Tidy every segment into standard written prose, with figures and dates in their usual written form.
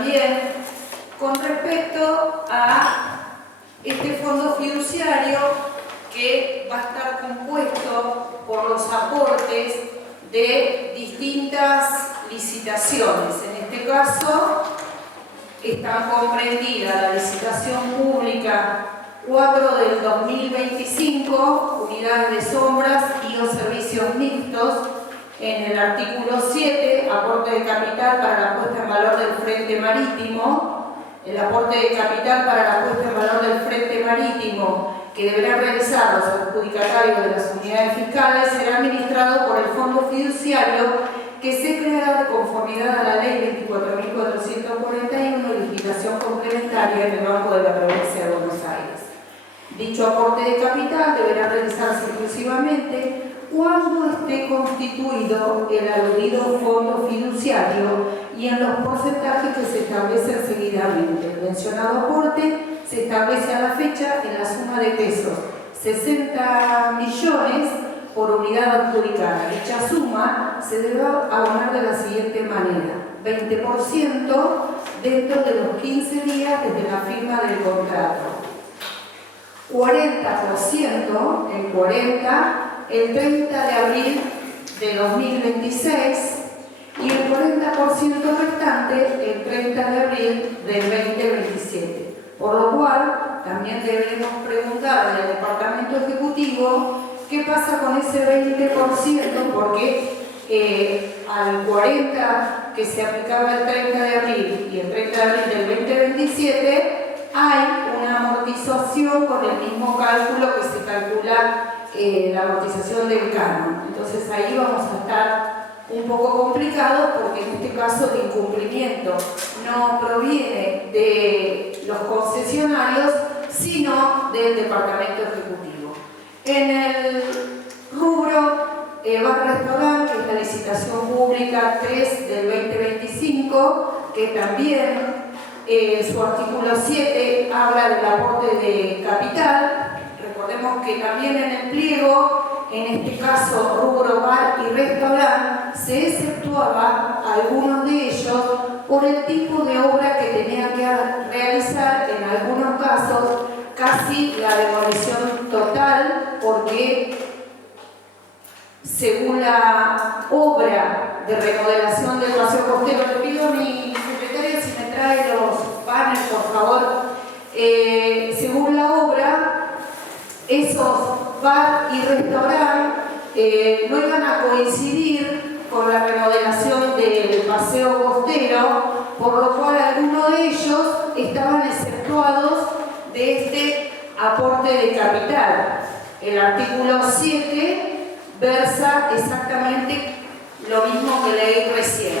también con respecto a este fondo fiduciario que va a estar compuesto por los aportes de distintas licitaciones. En este caso están comprendidas la licitación pública 4 del 2025, unidades de sombras y o servicios mixtos. En el artículo 7, aporte de capital para la puesta en valor del frente marítimo. El aporte de capital para la puesta en valor del frente marítimo que deberán realizar los adjudicatarios de las unidades fiscales será administrado por el fondo fiduciario que se creará de conformidad a la ley 24.441 y legislación complementaria en el Banco de la Provincia de Buenos Aires. Dicho aporte de capital deberá realizarse exclusivamente cuando esté constituido el aludido fondo fiduciario y en los porcentajes que se establecen seguidamente. El mencionado aporte se establece a la fecha en la suma de pesos 60 millones por unidad adjudicada. Dicha suma se debe abonar de la siguiente manera: 20% dentro de los 15 días desde la firma del contrato, 40% en 40 el 30 de abril de 2026 y el 40% restante el 30 de abril del 2027. Por lo cual, también deberemos preguntarle al Departamento Ejecutivo qué pasa con ese 20%, porque al 40% que se aplicaba el 30 de abril y el 30 de abril del 2027, hay una amortización con el mismo cálculo que se calcula la amortización del canon. Entonces ahí vamos a estar un poco complicados porque en este caso el incumplimiento no proviene de los concesionarios, sino del Departamento Ejecutivo. En el rubro bar-restaurante, que es la licitación pública 3 del 2025, que también su artículo 7 habla del aporte de capital. Recordemos que también en el pliego, en este caso rubro bar y restaurante, se exceptuaba algunos de ellos por el tipo de obra que tenía que realizar, en algunos casos casi la demolición total, porque según la obra de remodelación del paseo costero, le pido a mi secretaria si me trae los paneles, por favor. Según la obra, esos bar y restaurante no iban a coincidir con la remodelación del paseo costero, por lo cual algunos de ellos estaban exceptuados de este aporte de capital. El artículo 7 versa exactamente lo mismo que leí recién.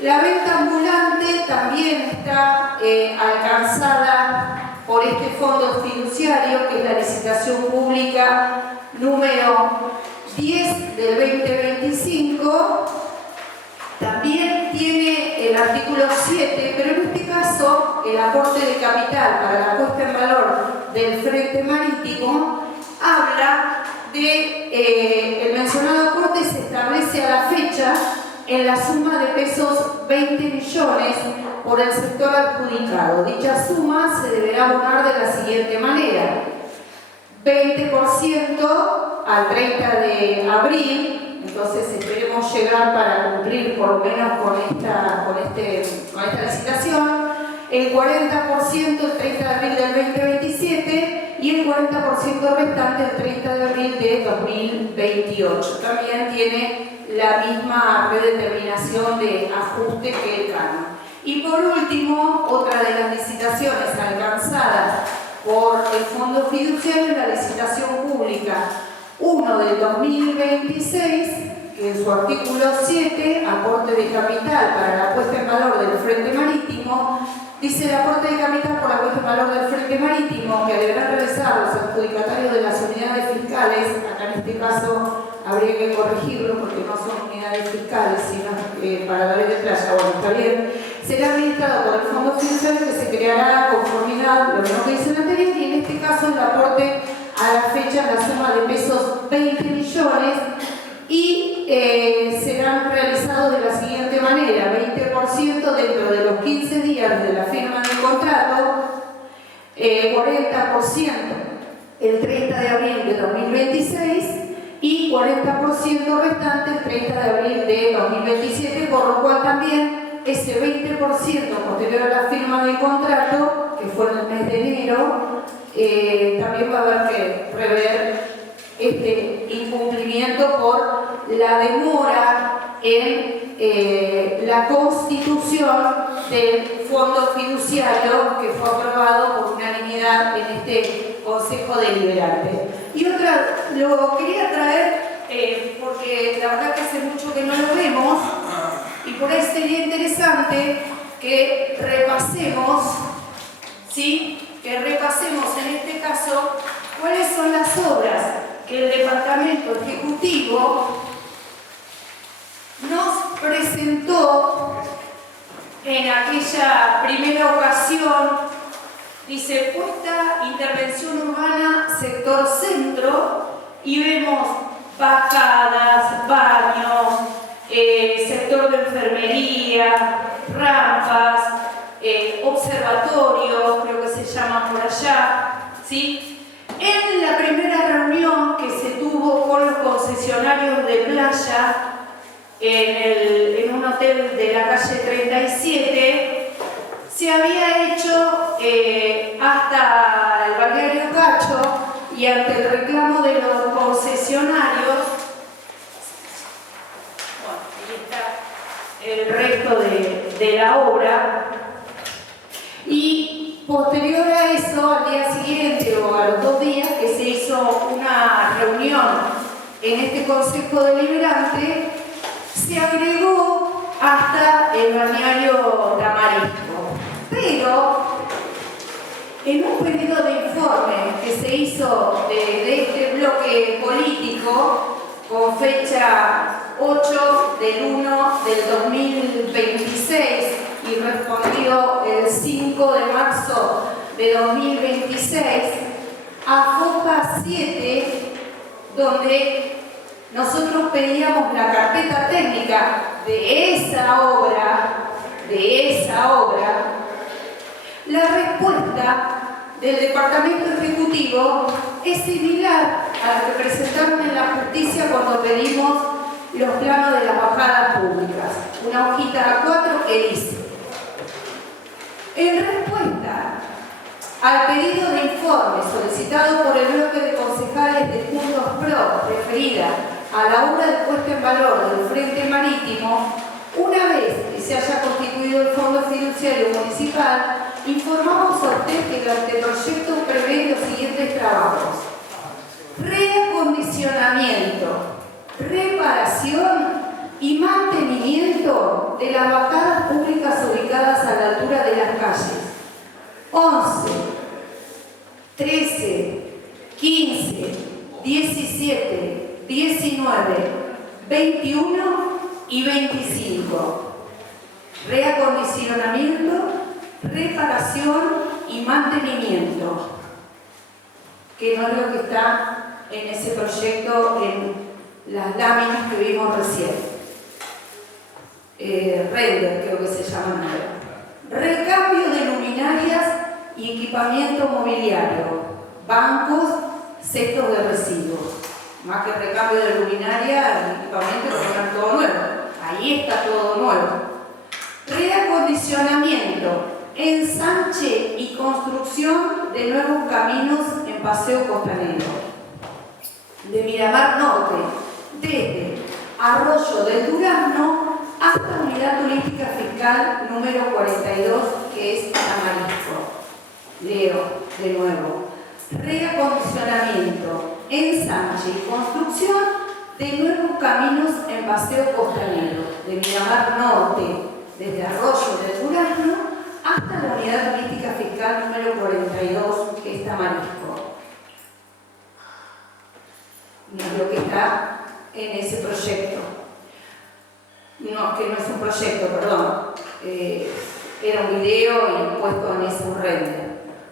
La venta ambulante también está alcanzada por este fondo fiduciario, que es la licitación pública número 10 del 2025. También tiene el artículo 7, pero en este caso el aporte de capital para la puesta en valor del frente marítimo habla de el mencionado aporte se establece a la fecha en la suma de pesos 20 millones por el sector adjudicado. Dicha suma se deberá abonar de la siguiente manera: 20% al 30 de abril, entonces esperemos llegar para cumplir por lo menos con esta licitación, el 40% el 30 de abril del 2027 y el 40% restante el 30 de abril de 2028. También tiene la misma predeterminación de ajuste que el canon. Y por último, otra de las licitaciones alcanzadas por el fondo fiduciario es la licitación pública 1 del 2026, que en su artículo 7, aporte de capital para la puesta en valor del frente marítimo, dice: el aporte de capital por la puesta en valor del frente marítimo que deberán realizar los adjudicatarios de las unidades fiscales, acá en este caso habría que corregirlo porque no son unidades fiscales, sino para la ley de playa, bueno, está bien, será administrado por el fondo fiduciario que se creará a conformidad, lo mismo que dice el anterior, y en este caso el aporte a la fecha la suma de pesos 20 millones y serán realizados de la siguiente manera: 20% dentro de los 15 días de la firma del contrato, 40% el 30 de abril de 2026 y 40% restante el 30 de abril de 2027, por lo cual también ese 20% posterior a la firma del contrato, que fue en el mes de enero, también va a haber que prever este incumplimiento por la demora en la constitución del fondo fiduciario que fue aprobado por unanimidad en este Consejo Deliberante. Y otra, lo quería traer porque la verdad que hace mucho que no lo vemos y por eso sería interesante que repasemos, ¿sí? Que repasemos en este caso cuáles son las obras que el Departamento Ejecutivo nos presentó en aquella primera ocasión. Dice, puesta intervención urbana, sector centro, y vemos bajadas, baños, sector de enfermería, rampas, observatorios, creo que se llaman por allá, ¿sí? En la primera reunión que se tuvo con los concesionarios de playa en un hotel de la calle 37, se había hecho hasta el balneario Cacho, y ante el reclamo de los concesionarios, bueno, ahí está el resto de la obra. Y posterior a eso, al día siguiente o a los 2 días que se hizo una reunión en este Consejo Deliberante, se agregó hasta el balneario Tamarisco. Pero en un pedido de informe que se hizo de este bloque político con fecha 8 del 1 del 2026 y respondido el 5 de marzo de 2026, a FOPA 7, donde nosotros pedíamos la carpeta técnica de esa obra, la respuesta del Departamento Ejecutivo es similar a la que presentaron en la justicia cuando pedimos los planos de las bajadas públicas. Una hojita A4 que dice: en respuesta al pedido de informe solicitado por el bloque de concejales de Puntos Pro referida a la obra de puesta en valor del Frente Marítimo, una vez que se haya constituido el Fondo Fiduciario Municipal, informamos a usted que el anteproyecto prevé los siguientes trabajos: reacondicionamiento, reparación y mantenimiento de las bajadas públicas ubicadas a la altura de las calles 11, 13, 15, 17, 19, 21 y 25. Reacondicionamiento, reparación y mantenimiento, que no es lo que está en ese proyecto en las láminas que vimos recién. Render, creo que se llaman ahora. Recambio de luminarias y equipamiento mobiliario, bancos, cestos de residuos. Más que recambio de luminaria, el equipamiento está todo nuevo. Ahí está todo nuevo. Reacondicionamiento, ensanche y construcción de nuevos caminos en Paseo Costanero, de Miramar Norte, desde Arroyo del Durazno hasta Unidad Turística Fiscal número 42, que es Tamarisco. Leo de nuevo: reacondicionamiento, ensanche y construcción de nuevos caminos en Paseo Costanero, de Miramar Norte, desde Arroyo del Durazno hasta la Unidad Turística Fiscal número 42, que es Tamarisco. No es lo que está en ese proyecto. No, que no es un proyecto, perdón. Era un video y puesto en ese un render.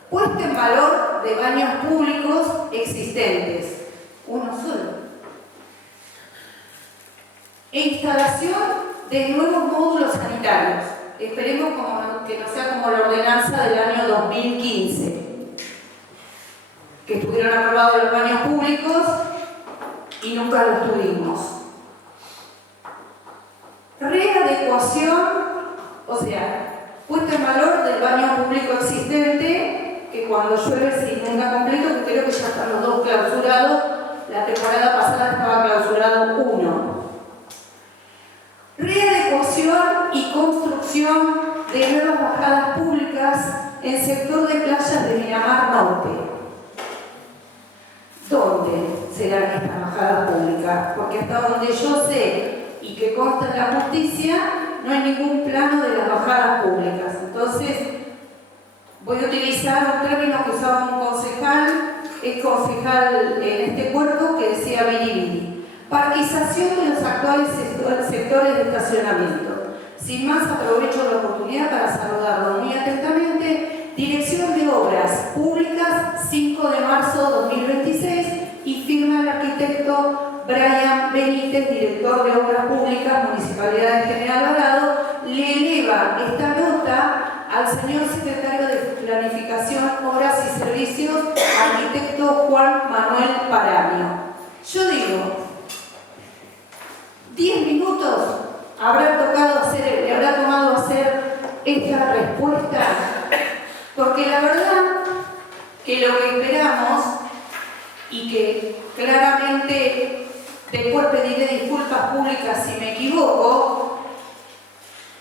Puesta en valor de baños públicos existentes. Uno solo. e instalación de nuevos módulos sanitarios. Esperemos que no sea como la ordenanza del año 2015, que estuvieron aprobados los baños públicos y nunca los tuvimos. Readecuación, o sea, puesta en valor del baño público existente, que cuando llueve se inunda completo, que creo que ya están los dos clausurados. La temporada pasada estaba clausurado uno. Readecuación y construcción de nuevas bajadas públicas en sector de playas de Miramar Norte. ¿Dónde serán estas bajadas públicas? Porque hasta donde yo sé y que consta en la justicia, no hay ningún plano de las bajadas públicas. Entonces, voy a utilizar un término que usaba un concejal, es concejal en este cuerpo, que decía biribiri. Parquización de los actuales sectores de estacionamiento. Sin más, aprovecho la oportunidad para saludarlo muy atentamente. Dirección de Obras Públicas, 5 de marzo de 2026, y firma el arquitecto Brian Benítez, director de Obras Públicas, Municipalidad de General Alvarado. Le eleva esta nota al señor secretario de Planificación, Obras y Servicios, arquitecto Juan Manuel Paramio. Yo digo, 10 minutos le habrá tomado hacer esta respuesta, porque la verdad que lo que esperamos, y que claramente después pediré disculpas públicas si me equivoco,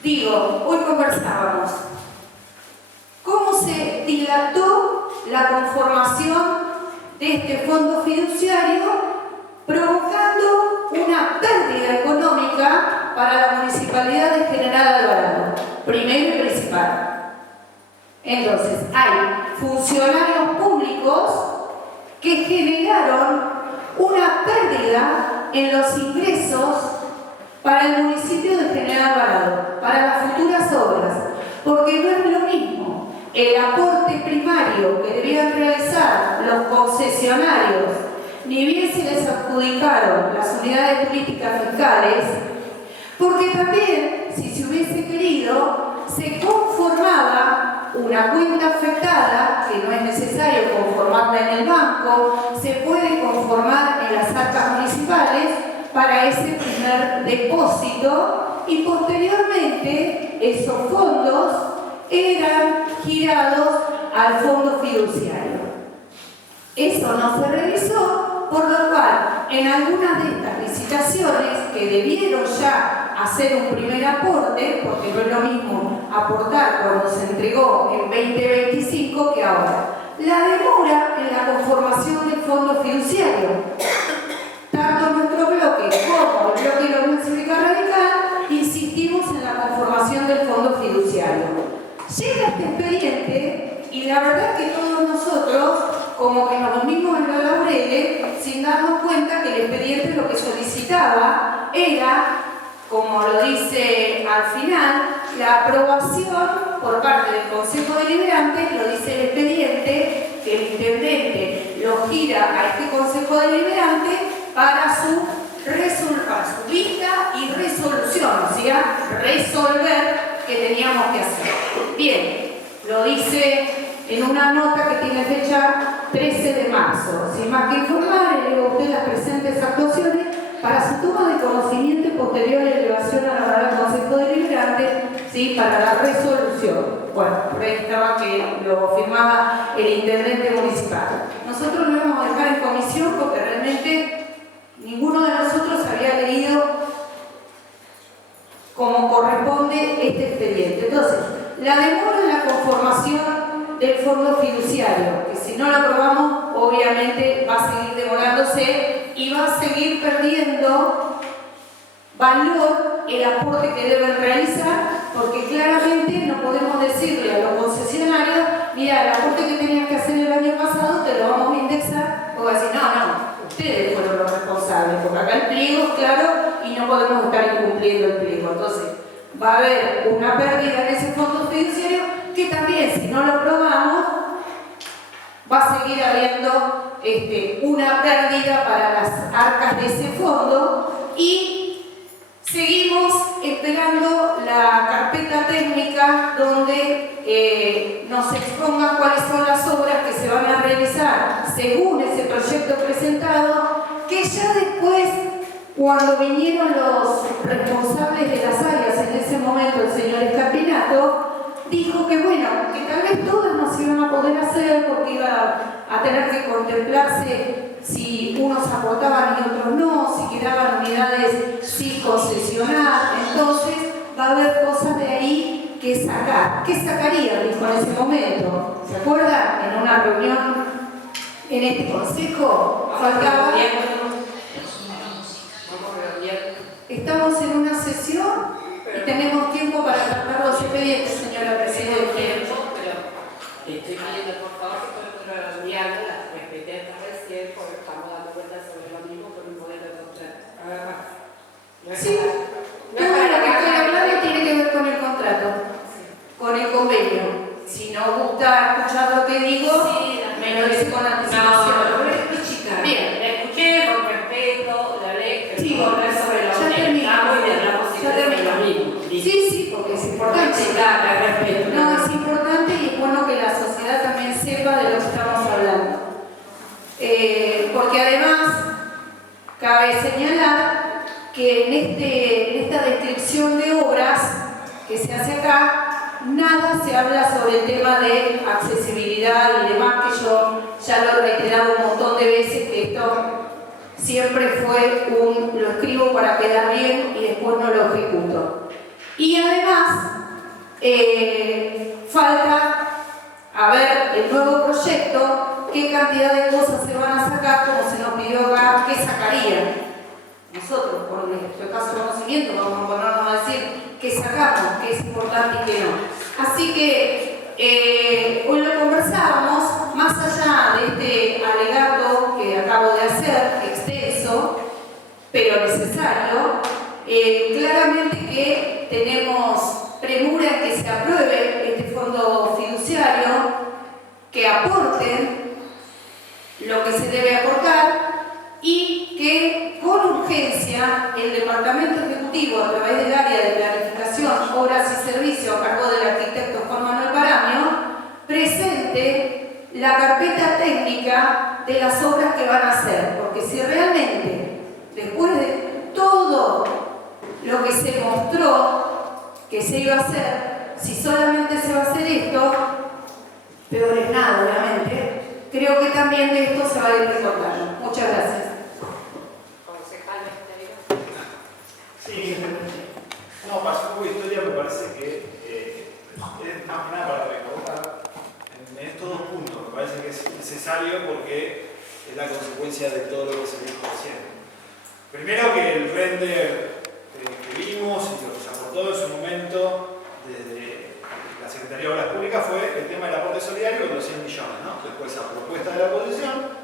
digo, hoy conversábamos cómo se dilató la conformación de este fondo fiduciario, provocando una pérdida económica para la Municipalidad de General Alvarado, primero y principal. Entonces, hay funcionarios públicos que generaron una pérdida en los ingresos para el municipio de General Alvarado, para las futuras obras, porque no es lo mismo el aporte primario que debían realizar los concesionarios, ni bien se les adjudicaron las unidades políticas fiscales, porque también, si se hubiese querido, se conformaba una cuenta afectada, que no es necesario conformarla en el banco, se puede conformar en las arcas municipales para ese primer depósito, y posteriormente esos fondos eran girados al fondo fiduciario. Eso no se realizó, por lo cual en algunas de estas licitaciones que debieron ya hacer un primer aporte, porque no es lo mismo aportar cuando se entregó en 2025 que ahora, la demora en la conformación del fondo fiduciario. Tanto nuestro bloque como el bloque de la Unión Cívica Radical insistimos en la conformación del fondo fiduciario. Llega este expediente y la verdad que todos nosotros como que nos dormimos en los laureles sin darnos cuenta que el expediente lo que solicitaba era, como lo dice al final, la aprobación por parte del Consejo Deliberante, lo dice el expediente, que el intendente lo gira a este Consejo Deliberante para su vista y resolución, o sea, resolver que teníamos que hacer. Bien, lo dice en una nota que tiene fecha 13 de marzo. Sin más que informar, eleva a usted las presentes actuaciones para su toma de conocimiento y posterior elevación a la hora del Consejo Deliberante, ¿sí?, para la resolución. Bueno, por ahí estaba que lo firmaba el intendente municipal. Nosotros lo íbamos a dejar en comisión porque realmente ninguno de nosotros había leído como corresponde este expediente. Entonces, la demora en la conformación del fondo fiduciario, que si no lo aprobamos, obviamente va a seguir demorándose y va a seguir perdiendo valor el aporte que deben realizar, porque claramente no podemos decirle a los concesionarios, mira, el aporte que tenías que hacer el año pasado te lo vamos a indexar, o va a decir, no, ustedes fueron los responsables, porque acá el pliego es claro y no podemos estar incumpliendo el pliego. Entonces, va a haber una pérdida en ese fondo fiduciario que también, si no lo aprobamos, va a seguir habiendo una pérdida para las arcas de ese fondo, y Seguimos esperando la carpeta técnica donde nos expongan cuáles son las obras que se van a realizar según ese proyecto presentado, que ya después, cuando vinieron los responsables de las áreas, en ese momento el señor Escarpinato, dijo que bueno, que tal vez todas no se iban a poder hacer porque iba a tener que contemplarse si unos aportaban y otros no, si quedaban unidades sin concesionar. Entonces va a haber cosas de ahí que sacar. ¿Qué sacaría? Dijo en ese momento. ¿Se acuerdan? En una reunión en este consejo faltaba. Estamos en una sesión y tenemos tiempo para tratar los expedientes, señora Presidenta. Estoy pidiendo por favor que pueda reunirme las competencias recién porque estamos dando cuenta sobre lo mismo con un modelo de contrato. Sí, todo lo que estoy hablando tiene que ver con el contrato, con el convenio. Si no gusta escuchar lo que digo, me lo dice con anticipación. Bien. La escuché con respeto, la ley, Sí, sobre la ya terminamos. ya terminamos. Sí, porque es importante. Respeto. No, es importante y es bueno que la sociedad también sepa de lo que estamos hablando. Porque además, cabe señalar que en esta descripción de obras que se hace acá, nada se habla sobre el tema de accesibilidad y demás, que yo ya lo he reiterado un montón de veces, que esto siempre fue lo escribo para quedar bien y después no lo ejecuto. Y además, falta a ver el nuevo proyecto, qué cantidad de cosas se van a sacar, como se nos pidió acá, qué sacarían. Nosotros, por nuestro escaso conocimiento, vamos a ponernos a decir qué sacamos, qué es importante y qué no. Así que hoy lo conversábamos, más allá de este alegato que acabo de hacer, extenso, pero necesario, claramente que tenemos premura en que se apruebe este fondo fiduciario, que aporten lo que se debe aportar y que con urgencia el Departamento Ejecutivo, a través del área de planificación, obras y servicios a cargo del arquitecto Juan Manuel Paramio, presente la carpeta técnica de las obras que van a hacer, porque si realmente, después de todo lo que se mostró que se iba a hacer, si solamente se va a hacer esto, peor es nada, obviamente, creo que también de esto se va a ir recortando. Muchas gracias. Sí, no, pasó un poco de historia, me parece que es más que nada para recordar en estos dos puntos, me parece que es necesario porque es la consecuencia de todo lo que se dijo recién. Primero que el render que vimos y lo que se aportó en su momento desde la Secretaría de Obras Públicas fue el tema del aporte solidario con los 100 millones, ¿no? Después a propuesta de la oposición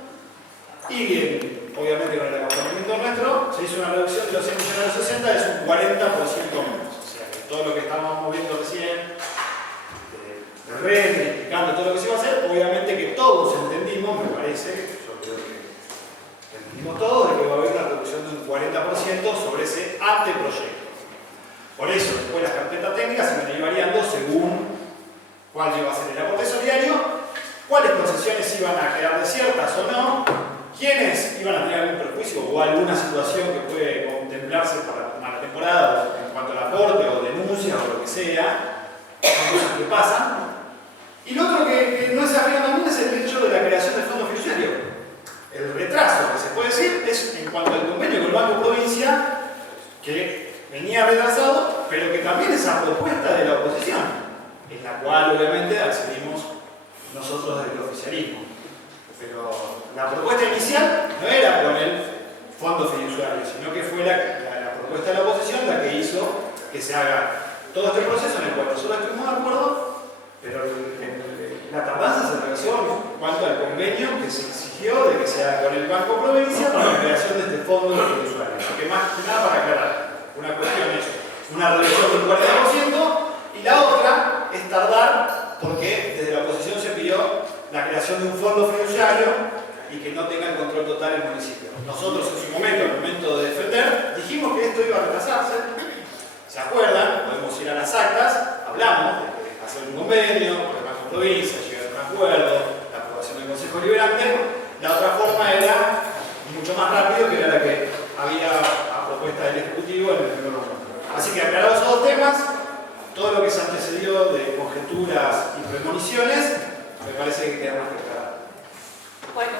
y obviamente con el acompañamiento nuestro se hizo una reducción de los 100 millones a los 60, es un 40% menos. O sea que todo lo que estábamos viendo recién, de red, explicando todo lo que se iba a hacer, obviamente que todos entendimos, me parece, yo creo que entendimos todos, de que va a haber una reducción de un 40% sobre ese anteproyecto. Por eso, después las carpetas técnicas se van a ir variando según cuál iba a ser el aporte solidario, cuáles concesiones iban a quedar desiertas o no, quiénes iban a tener algún perjuicio o alguna situación que puede contemplarse para una temporada en cuanto al aporte o denuncia o lo que sea, son cosas que pasan. Y lo otro que no se aplica también es el hecho de la creación del fondo fiduciario. El retraso que se puede decir es en cuanto al convenio con el Banco Provincia, que venía retrasado, pero que también es a propuesta de la oposición, en la cual obviamente accedimos nosotros desde el oficialismo. Pero la propuesta inicial no era con el fondo fiduciario, sino que fue la propuesta de la oposición la que hizo que se haga todo este proceso en el cual nosotros estuvimos de acuerdo, pero la tardanza se realizó en cuanto al convenio que se exigió de que se haga con el Banco Provincia para la creación de este fondo fiduciario. Así que más que nada para aclarar, una cuestión es una reducción del 40% y la otra es tardar porque desde la oposición se pidió la creación de un fondo fiduciario y que no tenga el control total el municipio. Nosotros en su momento, al momento de defender, dijimos que esto iba a retrasarse. ¿Se acuerdan? Podemos ir a las actas, hablamos de hacer un convenio con el Banco Provincia, llegar a un acuerdo, la aprobación del Consejo Liberante. La otra forma era mucho más rápido, que era la que había a propuesta del Ejecutivo en el primer momento. Así que aclarados esos dos temas, todo lo que se antecedió de conjeturas y premoniciones, me parece que queda más que claro. Bueno,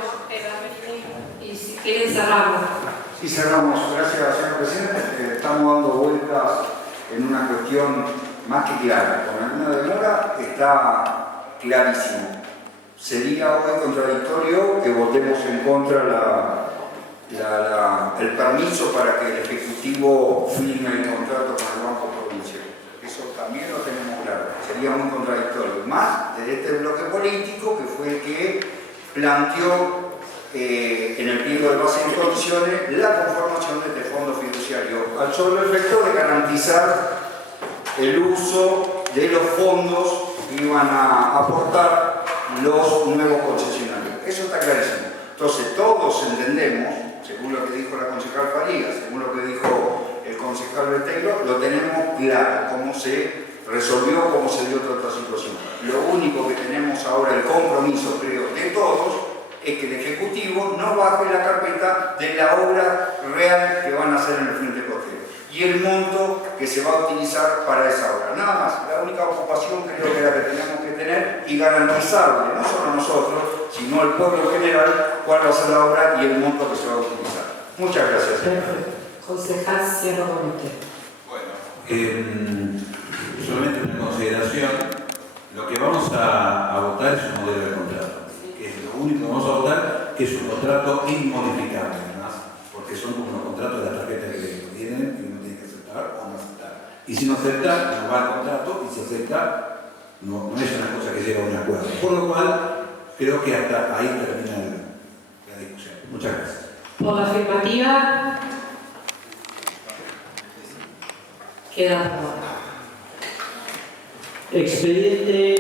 y si quieren cerramos. Sí, cerramos. Gracias, señor presidente. Estamos dando vueltas en una cuestión más que clara. Con alguna demora está clarísimo. Sería hoy contradictorio que votemos en contra el permiso para que el Ejecutivo firme el contrato con el Banco Provincia. Eso también lo tenemos claro. Sería muy contradictorio. Más de este bloque político que fue el que planteó en el pliego de base en condiciones la conformación de este fondo fiduciario al solo efecto de garantizar el uso de los fondos que iban a aportar los nuevos concesionarios. Eso está clarísimo. Entonces todos entendemos, según lo que dijo la concejal Farías, según lo que dijo el concejal Beteiro, lo tenemos claro, cómo se resolvió, cómo se dio toda esta situación. Lo único que tenemos ahora, el compromiso, creo, de todos, es que el Ejecutivo no baje la carpeta de la obra real que van a hacer en el Frente Costero y el monto que se va a utilizar para esa obra. Nada más, la única ocupación creo que es la que tenemos que tener y garantizarle, no solo a nosotros, sino al pueblo en general, cuál va a ser la obra y el monto que se va a utilizar. Muchas gracias. Perfecto. Concejal Sierra Bonete. Bueno, solamente una consideración. Lo que vamos a votar es un modelo de contrato. Que es lo único que vamos a votar, que es un contrato inmodificable, además, porque son como los contratos de la tarjeta de crédito. Vienen y uno tiene que aceptar o no aceptar. Y si no acepta, no va al contrato, y si acepta, no es una cosa que lleva a un acuerdo. Por lo cual, creo que hasta ahí termina la discusión. Muchas gracias. Por la afirmativa, queda aprobado. Expediente